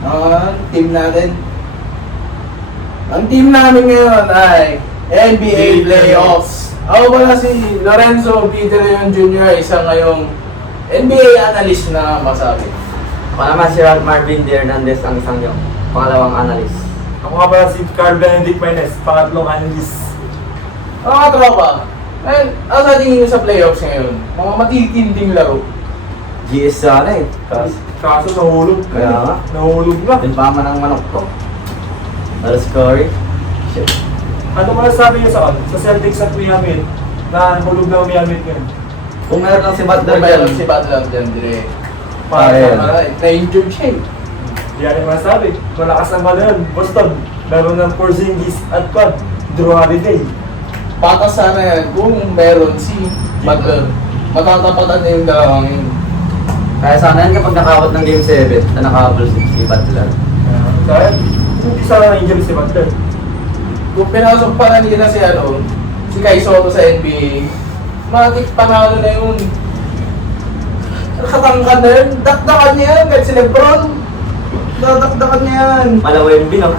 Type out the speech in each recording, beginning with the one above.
Ang team natin. Ang team namin ngayon ay NBA Playoffs. Ako pala si Lorenzo Vidrion Jr., isa ngayong NBA analyst na masabi. Ako naman si Marvin D. Hernandez, ang isang yung pangalawang analyst. Ako nga pala si Carl Benedict Maynes, pangatlong analyst. Mga tropa, ano sa tingin nyo sa playoffs ngayon? Mga matitinding laro. GS sana eh. Kaso nahulog. Kaya nga. Nahulog na. Din pa man ang manok to. Dallas Curry. Shit. Ano masasabi niyo sa Celtics at Miami na hulog na Miami ngayon? Kung meron lang si Butler Meron dyan. si Butler dyan, dire. Ayun. Na-injured siya eh. Hindi yan yung masasabi. Malakas ang ano yun. Boston. Meron ng Porzingis at Drew Holiday. Patas sana yan kung meron si Butler. Matatapatan na yung dalawang yun. Kaya sana yan kapag nakawat ng Game 7 na nakahabol si Butler. Dahil hindi sana na-injury si Butler. Kung pinasok pa na nila si Kai Soto sa NBA, matik panalo na yun. Nakatangkad na yun. Dakdakan niya yan kahit si Lebron. Dadakdakan niya yan. Malawin bin, no?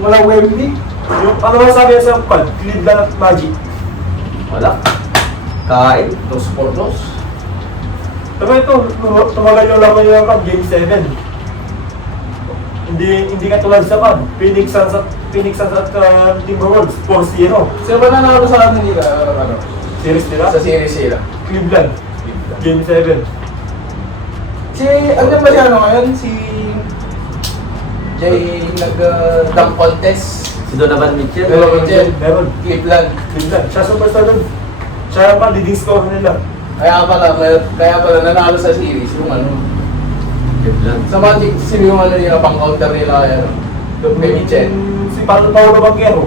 Walang Wemby. Yung ano masasabi niya sa Cleveland at Magic? Wala. Kain. 2-4-2. Diba ito, tumagal yung laman yung Game 7. Hindi ka tulad sa Phoenix Suns at Timberwolves, 4-0. Sino ba nanalo sa atin nila? Series nila? Sa series sila. Cleveland, Game 7. Ano ba siya ngayon? Si Jay nag-dunk contest. Si Donovan Mitchell. Meron. Cleveland. Siya superstar dun. Siya pa leading scorer nila. Kaya pala nanalo sa series yung Cleveland. sa Magic, sino yung nila, pang counter nila kaya kay Mitchell. Si Paolo Banquero.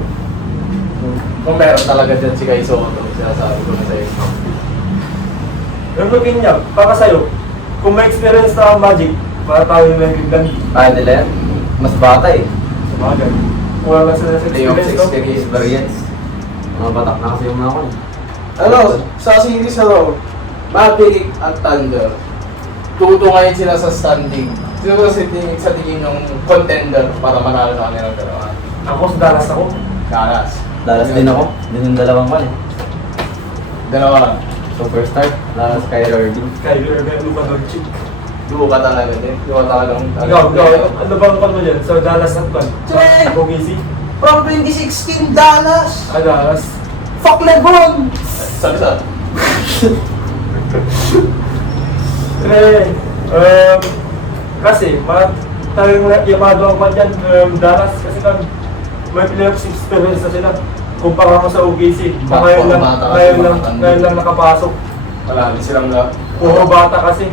Kung meron talaga dyan si Kai Soto, sinasabi ko na sa'yo. Yung looking niya, para sa'yo, kung may experience na ang Magic, para tayo yung Cleveland. Kaya nila yan. Mas bata eh. Sabagay. Wala lang sila sa Playoffs experience, no? experience. Mga batak na kasi yung mga ko eh. Sa series Maverick at Thunder, tutungayin sila sa standing. Sino ba sa tingin yung contender para manalo sa kanilang dalawa? Ako sa Dallas ako. Dallas. Dallas din ako. Din yung dalawang man eh. Dalawa. Superstar. Dallas Kyrie Irving. Kyrie Irving, Luka Doncic. Duo ka talaga din. Duo talagang. Ikaw, ano bang pan mo dyan? So Dallas at Pan? Check! OKC? From 2016, Dallas! Dallas. Fuck LeBron! Sabi. Kasi, talagang yamado ang pan dyan, Dallas, kasi may playoffs experience na sila. Kumpara mo sa OKC, ngayon lang nakapasok. Wala, hindi silang na. Puro bata kasi.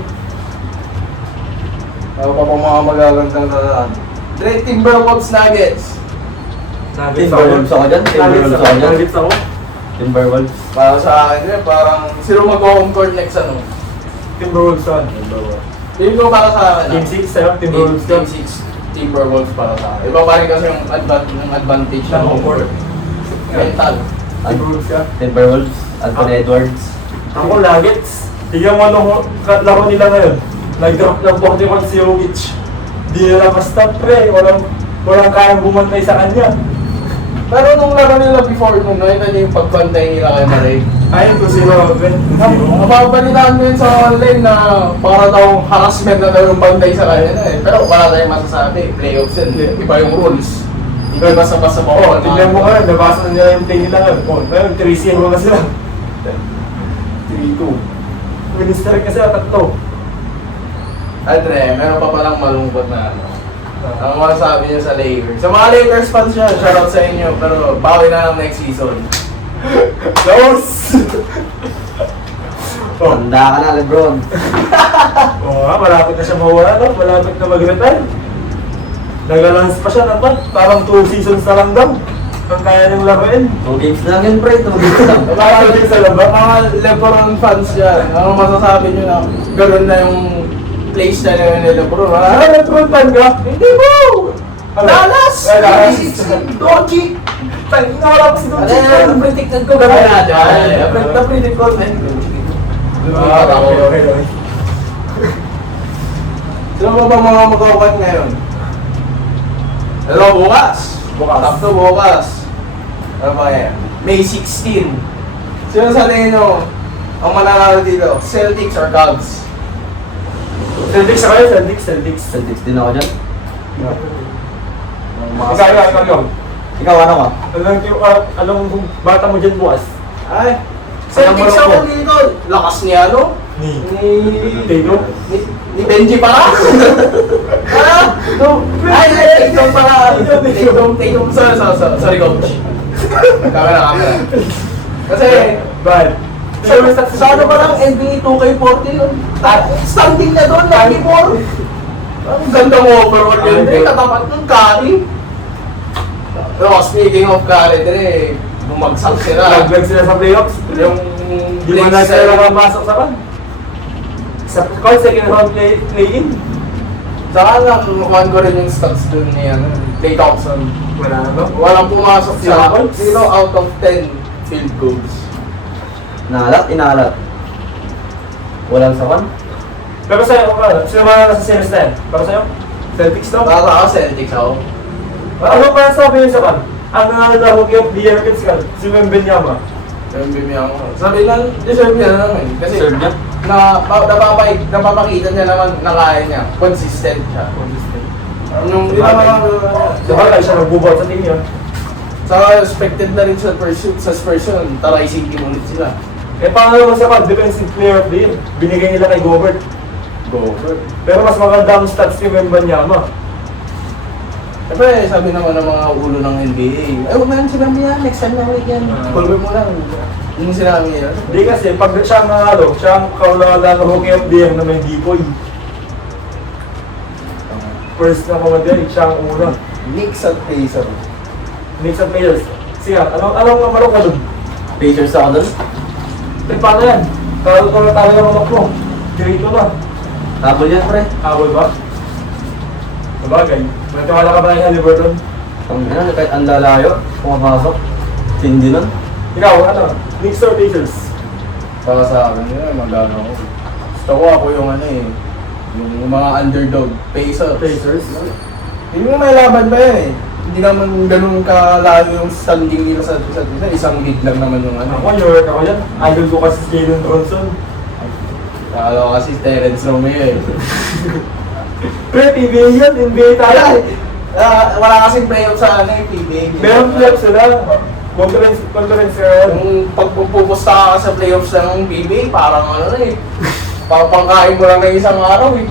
Ako pa po mga magagandang talaan. Dre, Timberwolves Nuggets. Timberwolves ako dyan. Timberwolves ako dyan. Nuggets ako. Timberwolves. Para sa akin parang sino mag-home court next Timberwolves on. Hindi ko para sa akin. Game 6 sa'yo, Timberwolves Game on. 6, Timberwolves para sa akin. Iba pa rin kasi yung advantage ng home court. Mental. Timberwolves ka. Timberwolves. Anthony Edwards. Ako Nuggets. Tignan mo anong laro nila ngayon. Nag-drop ng 41 si Jokic. Di nila ma-stop pre. Walang kayang bumantay sa kanya. Pero nung laro nila before nung nakita niyo yung pagbantay nila kay Maray. Ayun to 0. Mapapalitaan mo yun sa online na para daw harassment na daw yung bantay sa kanya na eh. Pero wala tayong masasabi. Playoffs yun. Iba yung rules. Hindi basta-basta mo. Oo, tignan mo nga. Nabasa na nila yung play nila ngayon. Oh, ngayon 3-0 na sila. 3-2. Minister kasi tatlo. Andre, meron pa palang malungkot na ang masasabi niyo sa Lakers. Sa mga Lakers fans niya, shoutout sa inyo. Pero bawi na lang next season. Close! Tanda ka na, Lebron. Oo nga, malapit na siya mawala, no? Malapit na mag-retire. Nag-lance pa siya naman. Parang 2 seasons na lang daw. Ang kaya niyang laruin. 2 games lang yun, pre. 2 games lang. Nakakalating sa labas. Mga LeBron fans yan, ano masasabi niyo na gano'n na yung place na ni LeBron? Lebron fan ka? Hindi mo! Ano? Dallas! Dallas! 2016, Doncic! Tangin na wala pa si Doncic. Ano, predicted ko ba na dyan? Na-predict ko na Okay. Sino mo ba mga magkakat ngayon? Ano bukas? Bukas. Top to bukas. Ano ba yan? May 16. Sino sa Leno? Ang mananalo dito, Celtics or Cubs? Celtics ako yun, Celtics. Celtics din ako dyan. Ikaw. Ikaw, ano ka? Anong bata mo dyan bukas? Ay, Celtics Alam mo ako dito. Lakas niya, no? Ni Ni... Tatum? Ni Benji pala? No. Ay, Tatum pala. Tatum. Sorry, coach. Kamera. Kasi, Bad. sa ano pa lang, NBA 2K14, standing na doon, 94. Ang ganda mo overall yun, katapat ng Curry. No, speaking of Curry, dire, bumagsak sila. Nag-vlog sila sa playoffs. Yung di mo na sila nakapasok sa pan. Sa second round play-in. Saka nakukuhan ko rin yung stats dun ni Klay Thompson. Wala na ba? Walang pumasok sa Points? 0 out of 10 field goals. Inalat, inalat. Walang sawan. Pero sa'yo, sino ba nasa series na yan? Para sa'yo? Celtics daw? Baka ako Celtics ako. Ano pa sabi niyo sa kan? Ang nangalaro yung the Americans kan? Si Wembenyama. Yung bibiyang ko. Sabi lang, deserve niya naman. Kasi Serve niya? napapakita niya naman na kaya niya. Consistent siya. Nung Sabagay siya nagbubuhat sa team niya. Saka expected na rin sa Spurs yun. Taray City ulit sila. Eh paano naman sa kan? Defensive player of the year. Binigay nila kay Gobert. Pero mas maganda ang stats ni Wembanyama. Siyempre, sabi naman ng mga ulo ng NBA, ay huwag na lang sinabi yan, next time na ulit yan. Pulver mo lang. Yung sinabi yan. Hindi kasi, pag siya ang nanalo, siya ang kaulala ng Rookie of the Year na may decoy. First na pumatay, siya ang una. Knicks at Pacers. Knicks at players. Siya, anong namarok ka dun? Pacers ako dun. Eh, paano yan? Talo yung manok mo. Dirito na. Tabol yan, pre. Habol ba? Sabagay. May tiwala ka ba kay Halliburton? Ang ano, kahit ang lalayo, pumapasok. Tindi nun. Ikaw, ano? Knicks or Pacers? Para sa akin, yun, magano ako. Gusto ko ako yung yung mga underdog. Pacers. Hindi mo may laban pa yan eh. Hindi naman ganun kalalo yung standing nila sa isa. Isang lead lang naman yung Ako, New York ako yan. Idol ko kasi si Jalen Bronson. Kala ko kasi Terence Romeo eh. Pre, PBA yan. NBA tayo. Wala kasing playoff sa PBA. Meron playoff sila. Conference yun. Yung pagpupusta ka sa playoffs ng PBA, parang papangkain mo lang ng isang araw eh.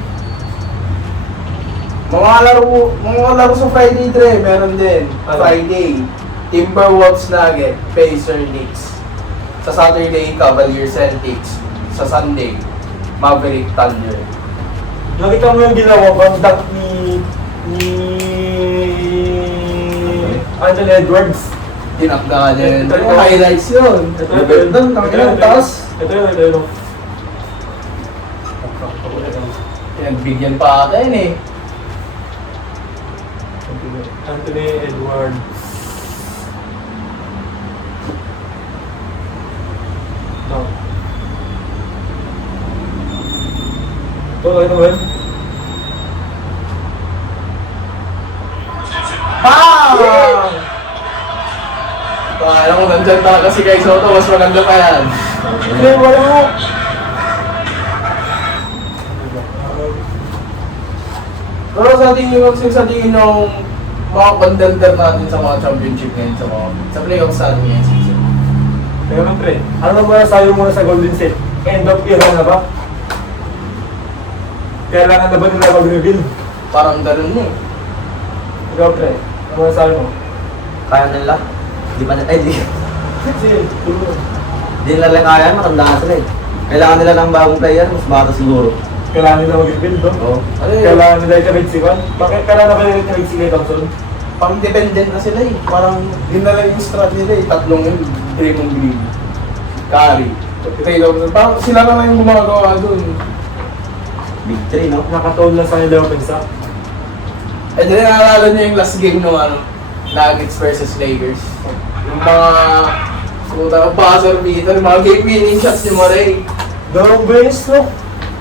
Mga laro sa Friday, Dre, meron din. Ano? Friday, Timberwolves Nugget, Pacers Knicks. Sa Saturday, Cavaliers Celtics. Sa Sunday, Maverick Thunder. Nakita mo yung ginawa bang dunk ni Anthony Edwards. Tinakda niya yun. Ito yun. Highlights yun. Ito yun. Bigyan pa ata yun eh. Anthony Edwards. No. Ito ba yun? Bang! Alam ko nandyan talaga si Kai Soto, mas maganda pa yan. Hindi, wala mo. Pero sa tingin ng mga contender natin sa mga championship ngayon sa playoffs sa atin ngayon season. Pero pre, ano mo na sayo muna sa Golden State? End of era na ba? Kailangan na ba nila mag-reveal? Parang ganun eh. Ikaw pre, ano mo na sayo mo? Kaya nila. Di pa nila, di. Sige, tulungan. Di nila lang kaya, matanda na sila eh. Kailangan nila ng bagong player, mas bata siguro. Kailangan nila mag-reveal doon. Oo. Ano yun? Kailangan nila i-trade si Juan. Bakit kailangan na ba nila i-trade si Klay Thompson? Pang-dependent na sila eh. Parang yun na lang yung strat nila eh. Tatlong yun. Draymond Green, Curry, Klay Thompson. Parang sila na lang yung gumagawa doon. Big 3, no? Nakatoon lang sa nila yung pensa. Eh di naalala niyo yung last game ng Nuggets versus Lakers. Yung mga buzzer beater, mga game winning shots ni Murray. Dalawang beses, no?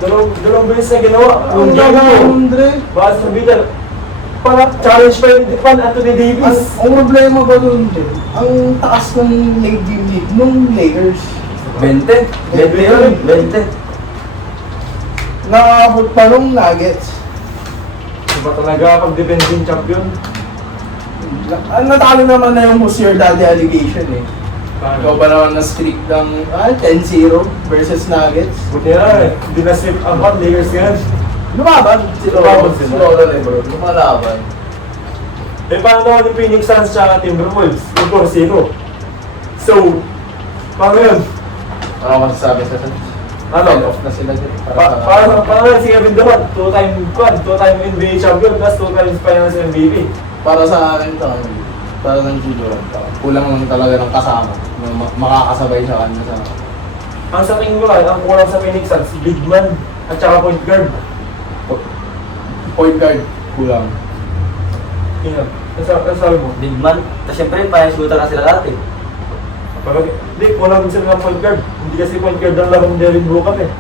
Dalawang beses na ginawa. Ang gagawin, Andre. Buzzer beater. Para challenge pa yung Anthony Davis. Ang problema ba dun din? Ang taas ng late game lead nung Lakers. 20. 20 yun. 20. Nakakabot pa nung Nuggets. Iba talaga pag defending champion. Natalo naman na yung Who's Your Daddy allegation eh. Ikaw ba naman na streak ng 10-0 versus Nuggets? Buti na eh. Hindi na sweep ang Lakers ngayon. Lumaban Lumaban sila. Lola Lebron. Lumalaban. Eh, paano naman yung Phoenix Suns tsaka Timberwolves? Yung 4-0. So, paano yun? Ano masasabi sa Suns? Ano? Send off na sila din. Paano yan si Kevin Durant? Two-time NBA champion, plus 2 times finals MVP. Para sa akin to, para ng Junior. Kulang lang talaga ng kasama. Makakasabay sa kanya sa... Ang sa tingin ko lang, ang kulang sa Phoenix Suns, big man at saka point guard. Point guard. Kulang. Yun. Ano sabi mo? Big man. Tapos syempre, parang shooter na sila lahat eh. Hindi, kulang din sila ng point guard. Hindi kasi point guard ang larong Devin Booker eh.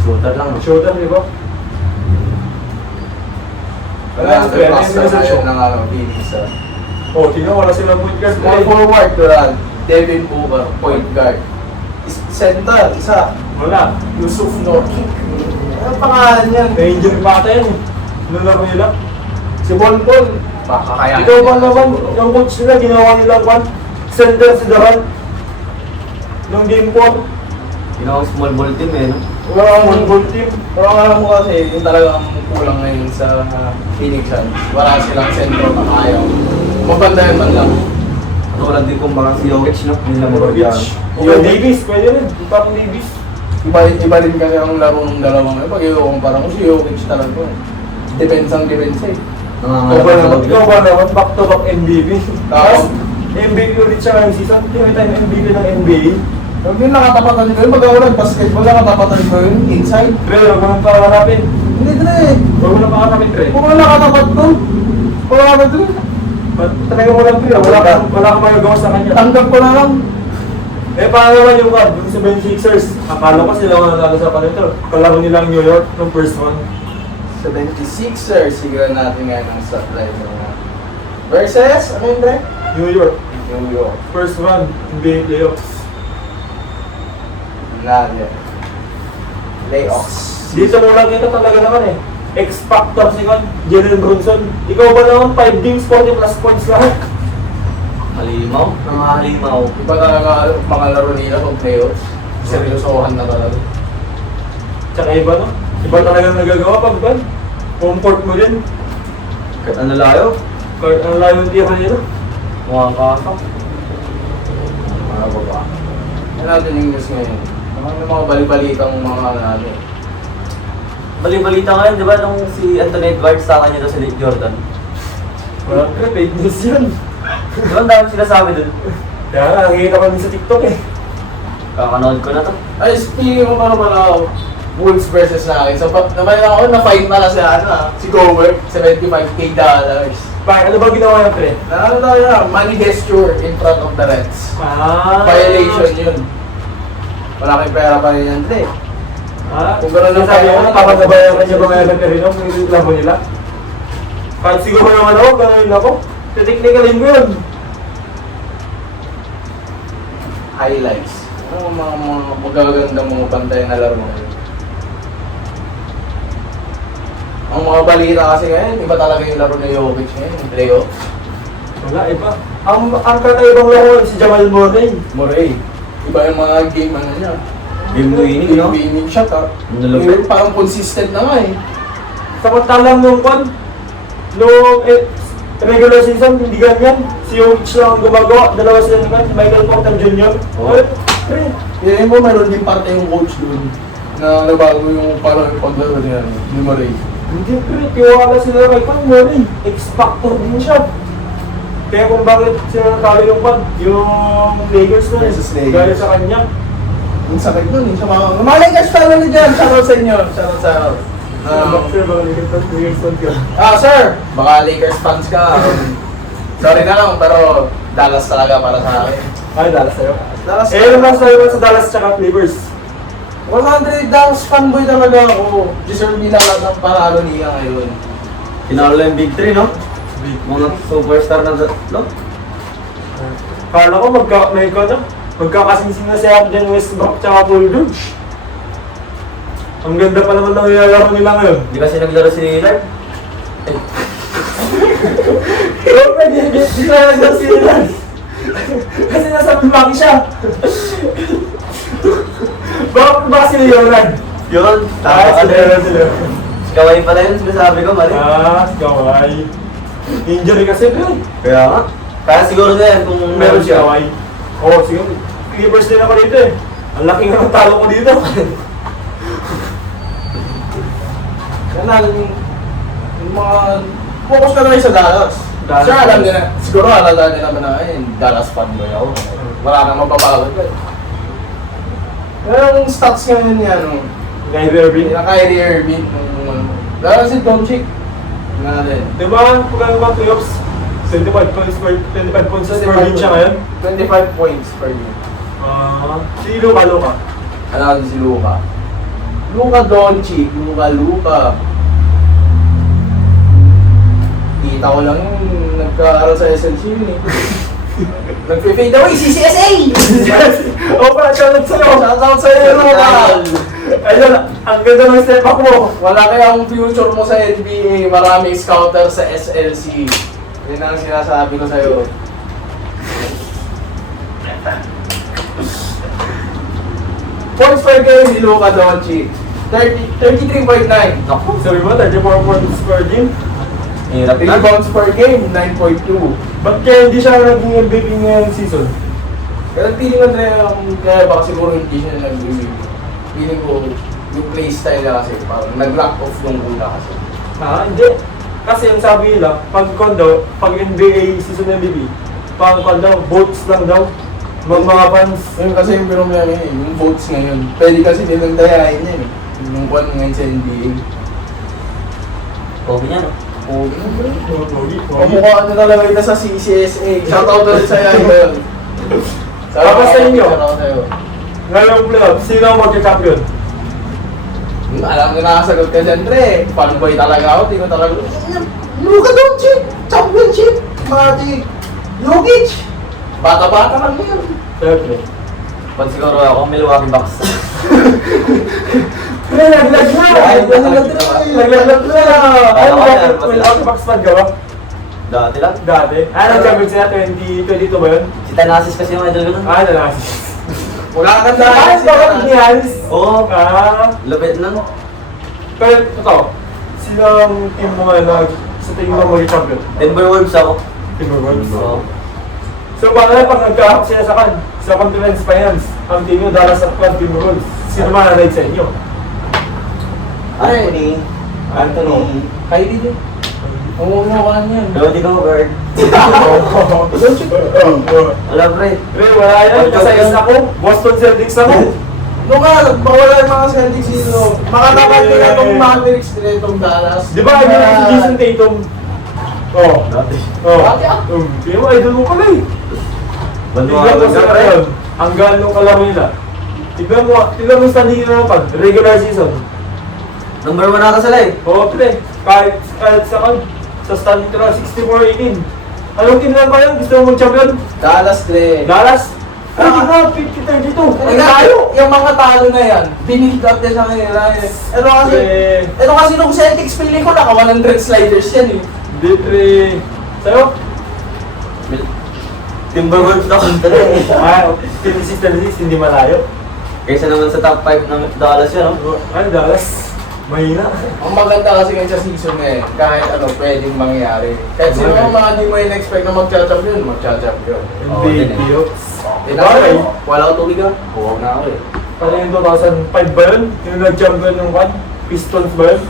Shooter lang. Shooter, di ba? Wala Ano, na roster ngayon ng Phoenix. Oh, tingnan, wala silang point guard. Small forward, Durant. Devin Booker, point guard. Center, isa. Wala. Yusuf Nurkic. Ano pangalan yan? May injury pa ata yan eh. Nung laro nila. Si Bonbon. Baka kaya. Ikaw ba naman, yung coach nila, ginawa nila one center si Durant. Nung game 4. Ginawang small ball team eh. No? One goal team. Pero ang alam mo kasi, yung talagang kulang ngayon sa Phoenix Suns. Wala silang sentro na kaya. Mabandayan man lang. Tulad din kung baka si Jokic, no? Hindi lang Jokic. Yung Davis, pwede rin. Yung parang Davis. Iba rin kasi ang laro ng dalawang ngayon. Pag i-compare ko si Jokic talaga. Depends ang defense eh. Ikaw ba naman, back-to-back MVP. Tapos, MVP ulit siya ngayong season. Yung time MVP ng NBA. huwag din nakatapatan ko yun. Pag-awalan, basketball nakatapatan ko yun. Inside. Pre, huwag mo nang pangarapin. Hindi, Dre. Huwag mo nang pangarapin, Pre. Kung wala nakatapat ko, wala ka ba Dre? Talaga mo lang, Pre. Wala ka magagawa sa kanya. Tanggap ko na lang. Eh, paano naman yung card? Yung 76ers, akala ko sila mga nanalo sa panito. Kalaro nilang New York ng first one. 76ers, siguro natin ngayon ang spotlight mga versus, ano yun, Dre? New York, New York. first one, NBA playoffs. Nadia. Playoffs. Dito mo lang kita talaga naman eh. X-Factor si Jalen Brunson. Ikaw ba naman 5 games, 40 plus points lahat? Halimaw. Mga halimaw. Iba talaga mga laro nila pag playoffs. Seryosohan na talaga. Tsaka iba no? Iba talaga nagagawa pag ban. Home court mo din. Kahit ano layo. Kahit ang layo ng tira nila. Mukhang kakak. Mga baba. Ano natin yung news ngayon? May mga balibalitang mga ano. Bali-balita ngayon, di ba, nung si Anthony Edwards sa kanya daw si Nick Jordan. Walang fake news yan. Di ba, ang dami sinasabi dun? Kaya nga, nakikita ko din sa TikTok eh. Kakanood ko na to. Ay, speaking of ano pala, Wolves versus Nuggets. So, naman ako, na-fight pala si si Gobert, $75K. Bakit? Ano ba ginawa niya, pre? Ano tayo na? Money gesture in front of the Reds. Violation yun. Wala kayong pera pa rin yan, Dre. Kung gano'n lang sabi ko, papagabayan ka niya ba ngayon ng Perino kung yung labo nila? Kahit siguro naman ako, gano'n ako. Titiknikalin ko yun. Highlights. Ano mga magagandang mga pantay na laro ngayon? Ang mga balita kasi ngayon, iba talaga yung laro ni Jokic ngayon, yung playoffs. Wala, iba. Ang kakaibang laro si Jamal Murray. Murray. Iba yung mga game ano niya. Game winning, no? Game winning shot ha. Nalupit. Yung parang consistent na nga eh. Samantalang nung regular season, hindi ganyan. Si Jokic lang ang gumagawa. Dalawa sila naman, si Michael Porter Jr. Oh. Pre, Yan mo, mayroon din parte yung coach doon na nabago yung parang yung paglaro niya ni Murray. hindi pre, tiwala sila kay Murray. X-Factor din siya. Kaya kung bakit sila natalo yung Lakers na Versus Lakers. Gaya sa kanya. Ang sakit nun eh. Sa mga Lakers family dyan. Shoutout sa inyo. Shoutout. Sir, baka Lakers fan ka. Sir! Baka Lakers fans ka. Sorry na lang, pero Dallas talaga para sa akin. Ay, Dallas sa'yo. Dallas. Ano mas sa'yo sa Dallas tsaka Clippers? 100 Dallas fanboy talaga ako. Deserve nila lahat ng panalo nila ngayon. Tinalo yung Big 3, no? Mga superstar na tatlo. Kala ko magkakasingsing na si Arden Westbrook tsaka Paul George. Ang ganda pa naman ng nilalaro nila ngayon. Hindi kasi naglaro si Lillard. Pero pwede, di na naglaro si Lillard. Kasi nasa Milwaukee siya. Bakit ba si Leonard? Yun, Ah, si Leonard sila. Si Kawhi pala yun, sinasabi ko, mali. Ah, si Kawhi. Injury kasi yun. Kaya nga. Kaya siguro na yan kung Meron si Kawhi. Oo, siguro. Clippers din ako dito eh. Ang laki nga ng talo ko dito. Yan na, yung mga... Focus ka na kayo sa Dallas. Dallas. Siya alam niya na, siguro alala niya naman na, ay, Dallas fanboy ako. Wala nang mababago ka. Pero yung stats ngayon niya, no, Kyrie Irving. yung Kyrie Irving, lalo si Doncic. Nga din. Diba, pagkano ba playoffs? 25 points per game siya ngayon? 25 points per game. Si Luka. Alam si Luka. Luka Doncic, Luka. Kita ko lang yung nagkaaral sa SLC yun eh. Nag-fade away, CCSA! O pa, shoutout sa'yo! Shoutout sa'yo, Luka! Ayun, ang ganda ng step back mo! Wala kaya ang future mo sa NBA, maraming scouter sa SLC. Yan ang sinasabi ko sa'yo. Points per game ni Luka Doncic. 33.9. Naku, Sabi mo, 34 points per game? hirap na. Rebounds per game, 9.2. Ba't kaya hindi siya naging MVP ngayong season? Kaya feeling ko kaya baka siguro hindi siya nag-review. Feeling ko yung play style niya kasi parang nag-lock off yung una kasi. Hindi. Kasi yung sabi nila, pag NBA season MVP, pag votes lang daw. Mga fans. Yung kasi yung pinong yan eh, yung votes ngayon. Pwede kasi nilang dayain yan eh. Yung kwan ngayon sa NBA. Kobe niya, no? Kamukha na talaga ito sa CCSA. Shoutout ulit sa'yo yun. Tapos sa inyo? Shoutout sa'yo. Ngayong playoff, sino ang magka-champion? Alam ko nakasagot ka siyempre. Fanboy talaga ako. Di ko talaga. Luka Doncic! Championship! Magic! Jokic! Bata-bata lang yun. Siyempre. Pag siguro ako, Milwaukee Bucks. Naglag na! Naglag na! Ano ba? Milwaukee Bucks fan ka ba? Dati lang. Dati. Nag-champion sila 2022 ba yun? Si Thanasis kasi yung idol ko nun. Nalasis. Wala ka Ay, bakit ni Haris? Oo. Lupit. Lupit nun. Pero ito, sino ang team mo nga sa tingin mo mag-champion? Timberwolves ako. Timberwolves. Oo. So paano na pag nagkahap sila sa conference finals, ang team nyo Dallas at Timberwolves, sino mananay sa inyo? Anthony. Kyrie din. Umuunawan yan. Rudy Gobert. Doncic. Wala pre. Pre, wala yan. Kasayas ako. Boston Celtics ako. Nung nga, bawala yung mga Celtics dito. Makatapat nila itong Mavericks nila itong Dallas. Di ba, idol si Jason Tatum? Oo. Dati. Oo. Di ba, idol mo pala eh. Tignan mo sa ngayon, hanggang nung kalaro nila. Tignan mo sa hindi na pag regular season. Number 1 ata sila eh. Oo, pre. Kahit sa standing ko 64-18. Anong team lang ba yan? Gusto mo mag-champion? Dallas din. Dallas? Ay, di ba? 50-32. Ano Tayo, tayo? yung mga talo na yan, binild up din sa kanila eh. Ito kasi nung Celtics feeling ko naka 100 sliders yan eh. Hindi, pre. Sa'yo? Timberwolves na kontra eh. 56-36, hindi malayo. Kaysa naman sa top 5 ng Dallas yan, no? Ano, Dallas? Mahina. Ang maganda kasi ngayon sa season na eh, kahit ano pwedeng mangyari. Kahit sino ang mga di mo in-expect na magcha-champion, magcha-champion. Oo, din eh. NBA. Bakit? Wala ko tubig ah. Buwag na ako eh. Ano yung 2005 ba yun? Yung nag-champion ng Pistons ba yun?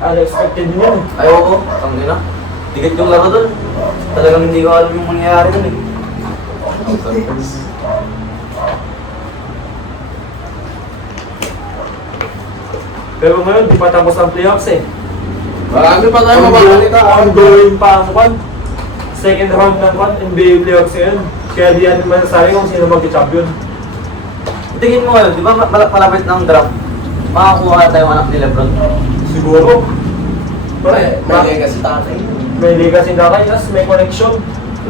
Unexpected din yan. Ayoko, ang ina. Tigat yung laro dun. Talagang hindi ko alam yung mangyayari dun eh. Pero ngayon, di pa tapos ang playoffs eh. Marami pa tayo mababalita. Ongoing pa ang second round ng NBA playoffs ngayon. Kaya di natin masasabi kung sino mag-champion. Tingin mo ngayon, di ba malapit ng draft? Makakuha tayong anak ni Lebron. Siguro. May legacy tatay. May legacy na kayo, tapos may connection.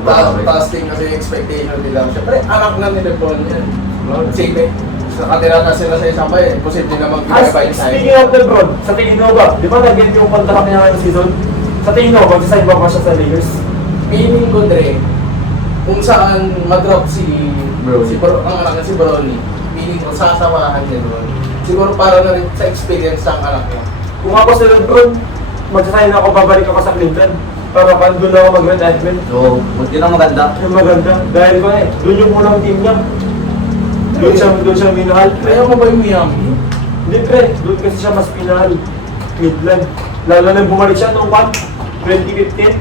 Taas din kasi yung expectation nila. Siyempre, anak na ni LeBron yan. Sige, nakatira na sila sa isang bay, posible na magbigay pa yung Speaking of LeBron, sa tingin mo ba, di ba nag-get yung kontrakt niya ngayong season? Sa tingin mo, mag-decide ba siya sa Lakers? Feeling ko, Dre, kung saan mag-drop ang anak niya si Bronny, feeling ko sasamahan niya doon. Siguro para na rin sa experience ng anak niya. Kung ako si LeBron, magsasayin ako, babalik ako sa Cleveland. Para pa doon ako mag-retirement. So, yun ang maganda. Yung maganda, dahil ba doon yung unang team niya. Doon siya minahal. Ayaw mo ba yung Miami? Hindi pre, doon kasi siya mas pinahal. Cleveland. Lalo na bumalik siya noong 2015.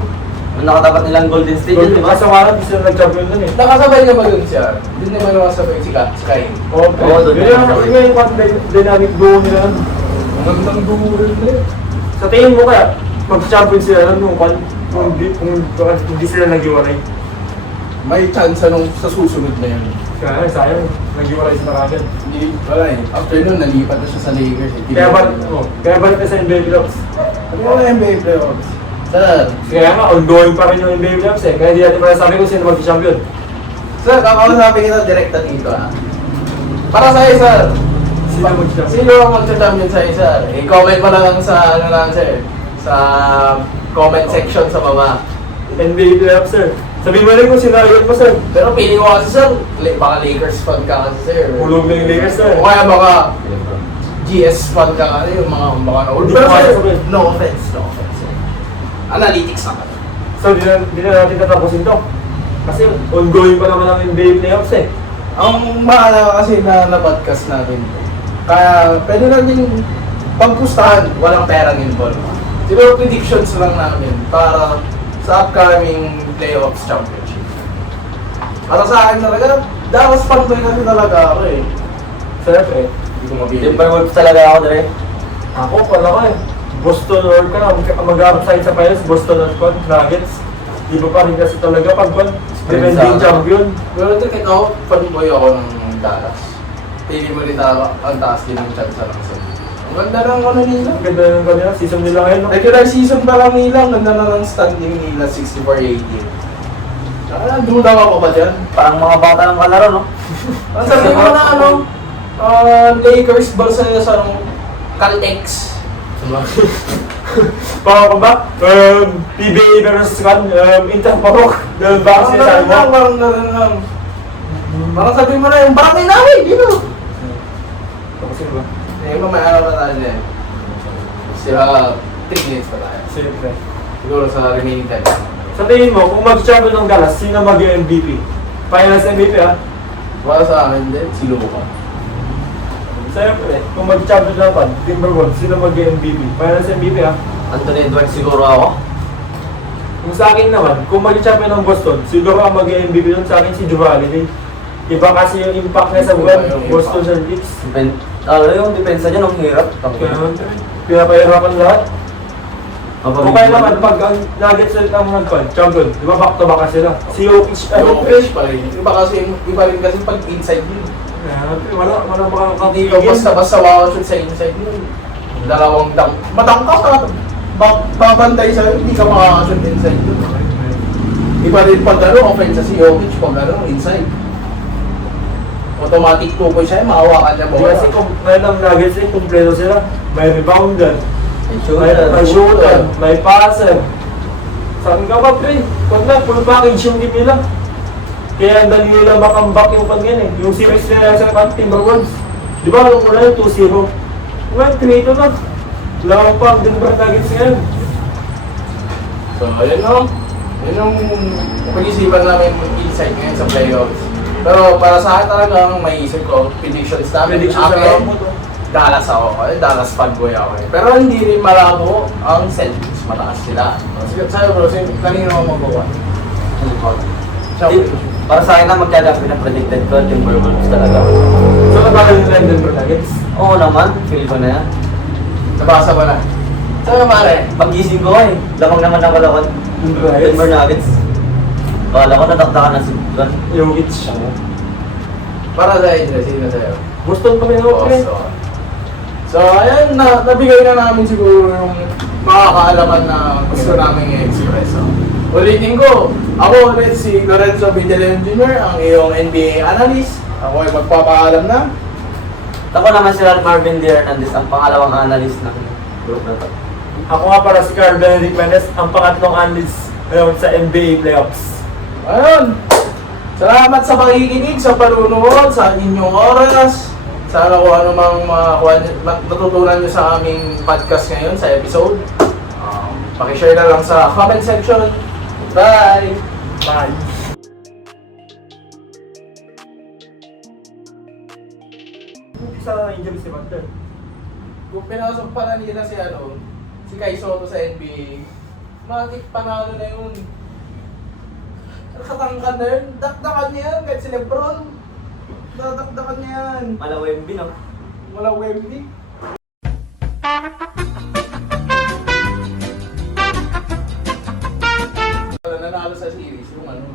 Yung nakatapat nilang Golden State yun, di ba? Kasi waran, di sila nag-champion doon eh. Nakasabay ka ba dun siya? Hindi naman nakasabay si Sky. Oo, Oo, doon yun yung dynamic duo nila. Ang gandang dugurin na yun. Sa tingin mo kaya, mag-champion sila nung kung hindi sila nag-iwalay. May chance nung sa susunod na yun. Kaya sayang, nag-iwalay sila kagad. Hindi, wala eh. After nun, nalipat na siya sa Lakers. Kaya balik na sa NBA playoffs. Ano yung NBA playoffs? Sir, Kaya nga, ongoing pa rin yung NBA playoffs eh. Kaya di natin masasabi kung sino mag-champion. sir, kakausapin kita direkta dito ah. Para sa'yo, sir. Sino mag-champion? Sino ang magsa-champion sa'yo, sir? I-comment mo lang sa, ano lang, sir. Sa comment section sa baba. NBA playoffs, sir. Sabihin mo rin kung sino yun mo, sir. Pero feeling ko kasi, sir, baka Lakers fan ka kasi, sir. Hulog na yung Lakers, sir. O kaya baka GS fan ka kasi, yung mga na-old. Hindi Pero, ko sir, sasabihin. no offense, no offense. Sir. Analytics naman. So, di na natin tatapusin to. Kasi ongoing pa naman ang NBA playoffs eh. Ang mahalaga kasi na podcast natin. Kaya pwede natin pagpustahan, walang perang involved. Siguro predictions lang namin para sa upcoming playoffs championship. Para sa akin talaga, Dallas fanboy kasi talaga ako eh. Siyempre, Hindi ko mabili. Timberwolves talaga ako, Dre. ako pala ko eh. Boston or ka na, mag-upside sa finals, Boston at Nuggets. Di ba pa rin kasi talaga pag defending champion. Pero ito ikaw, fanboy ako ng Dallas. Pili mo rin ang taas din ng chance ng sa. Ang ganda ng ano nila. Ang ganda ng kanila, season nila ngayon. No? Regular season pa lang nila, ang ganda na ng standing nila, 64-80. Tsaka duda ka pa ba dyan? Parang mga bata ng kalaro, no? Ang sabi ko na ano, Lakers versus ano, Caltex. Parang ba? PBA versus Inter Parok. Bakit sinasabi mo? Parang lang. Parang sabi mo na yung barangay namin, dito. Tapusin ba? Eh, mamaya ano pa tayo dyan. Sila, 3 minutes pa tayo. Siyempre. Siguro sa remaining time. Sa tingin mo, kung mag-champion ng Dallas, sino mag-MVP? Finals MVP ha? Wala sa akin din, si Luka. Siyempre, kung mag-champion ng Timberwolves, sino mag-MVP? Finals MVP ha? Anthony Edwards siguro ako. Kung sa akin naman, kung mag-champion ng Boston, siguro ang mag-MVP doon sa akin si Drew Holiday. Iba kasi yung impact niya sa buwan, Boston Celtics. Yung depensa niya, ang hirap. Kaya pinapahirapan lahat. Kung kaya naman, pag ang Nuggets ulit ang champion, di ba back to back sila? Si Jokic, Fresh pa rin. Iba rin kasi pag inside yun. wala baka Hindi ka basta-basta wakashoot sa inside yun. Dalawang matangka ka. Babantay sa'yo, hindi ka makakashoot inside yun. Iba rin pag offense si Jokic, pag inside. Automatic 2 points siya, makawakan niya bola. Kasi kung ngayon ang Nuggets eh, kumpleto sila. May rebounder, may shooter, may passer. Saan ka ba, pre? Kung na, full package yung team nila. Kaya ang dali nila makambak yung ganyan eh. Yung series nila sa Timberwolves. Di ba, alam mo na yung 2-0. Ngayon, 3-2 na. Lawang pa ang Denver Nuggets ngayon. So, yun no. Yun yung pag-isipan namin inside ngayon sa playoffs. Pero para sa akin talagang may isip ko, predictions namin. Predictions Akin, na mo to. Dallas ako. Dallas fanboy ako eh. Pero hindi rin malabo ang Celtics. Mataas sila. Sige, sa'yo bro, kanina ako magawa. Para sa akin na magkala pinapredicted ko, Timberwolves talaga. So, natagal nila yung Denver Nuggets. Oo naman, feel ko na yan. Nabasa mo na. Sa'yo mare. Pag-gising ko lamang naman ang kalakot. Denver Nuggets. Kala ko nataktakan na si Bukan. Jokic. Para sa inyo, sino sa'yo? Boston kami na pre. Boston. So, ayan, nabigay na namin siguro yung mga kaalaman na gusto namin i-express. Ulitin ko, ako ulit si Lorenzo Videleon Jr., ang iyong NBA analyst. Ako ay magpapaalam na. Ako naman si Marvin D. Hernandez, ang pangalawang analyst ng group na to. Ako nga para si Carl Benedict Mendes, ang pangatlong analyst ngayon sa NBA playoffs. Ayun! Salamat sa pakikinig, sa panunood, sa inyong oras. Sana kung ano mang matutunan nyo sa aming podcast ngayon, sa episode. Pakishare na lang sa comment section. Bye! Bye! Sa Angels si Butler. Kung pinasok pa na nila si Kai Soto sa NBA, matik panalo na yun. Katangkan na yun, dakdakan niya yan, kahit si Lebron. Dadakdakan niya yan. Malawembi, no? Wala Wemby. Nanalo sa series, yung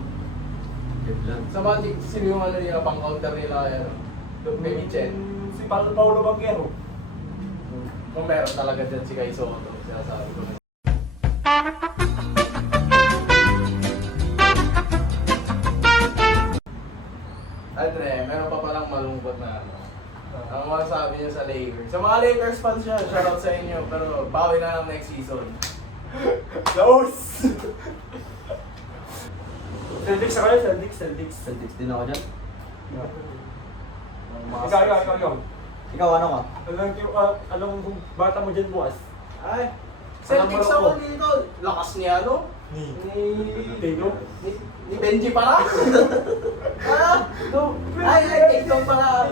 sa Magic, sino yung nila, pang counter nila, kay Mitchell. Si Paulo Banquero. Kung meron talaga dyan si Kai Soto, sinasabi ko na. Andre, meron pa palang malungkot na ang masasabi niya sa Lakers. Sa mga Lakers fans siya, shoutout sa inyo, pero bawi na lang next season. Laos! Celtics ako yun, Celtics. Celtics din ako dyan. Ikaw. Ikaw, ano ka? Anong bata mo dyan bukas? Ay, Celtics ako dito. Lakas niya, Ni Tatum? Ni Benji para? Ah, no. Ay, Tatum para.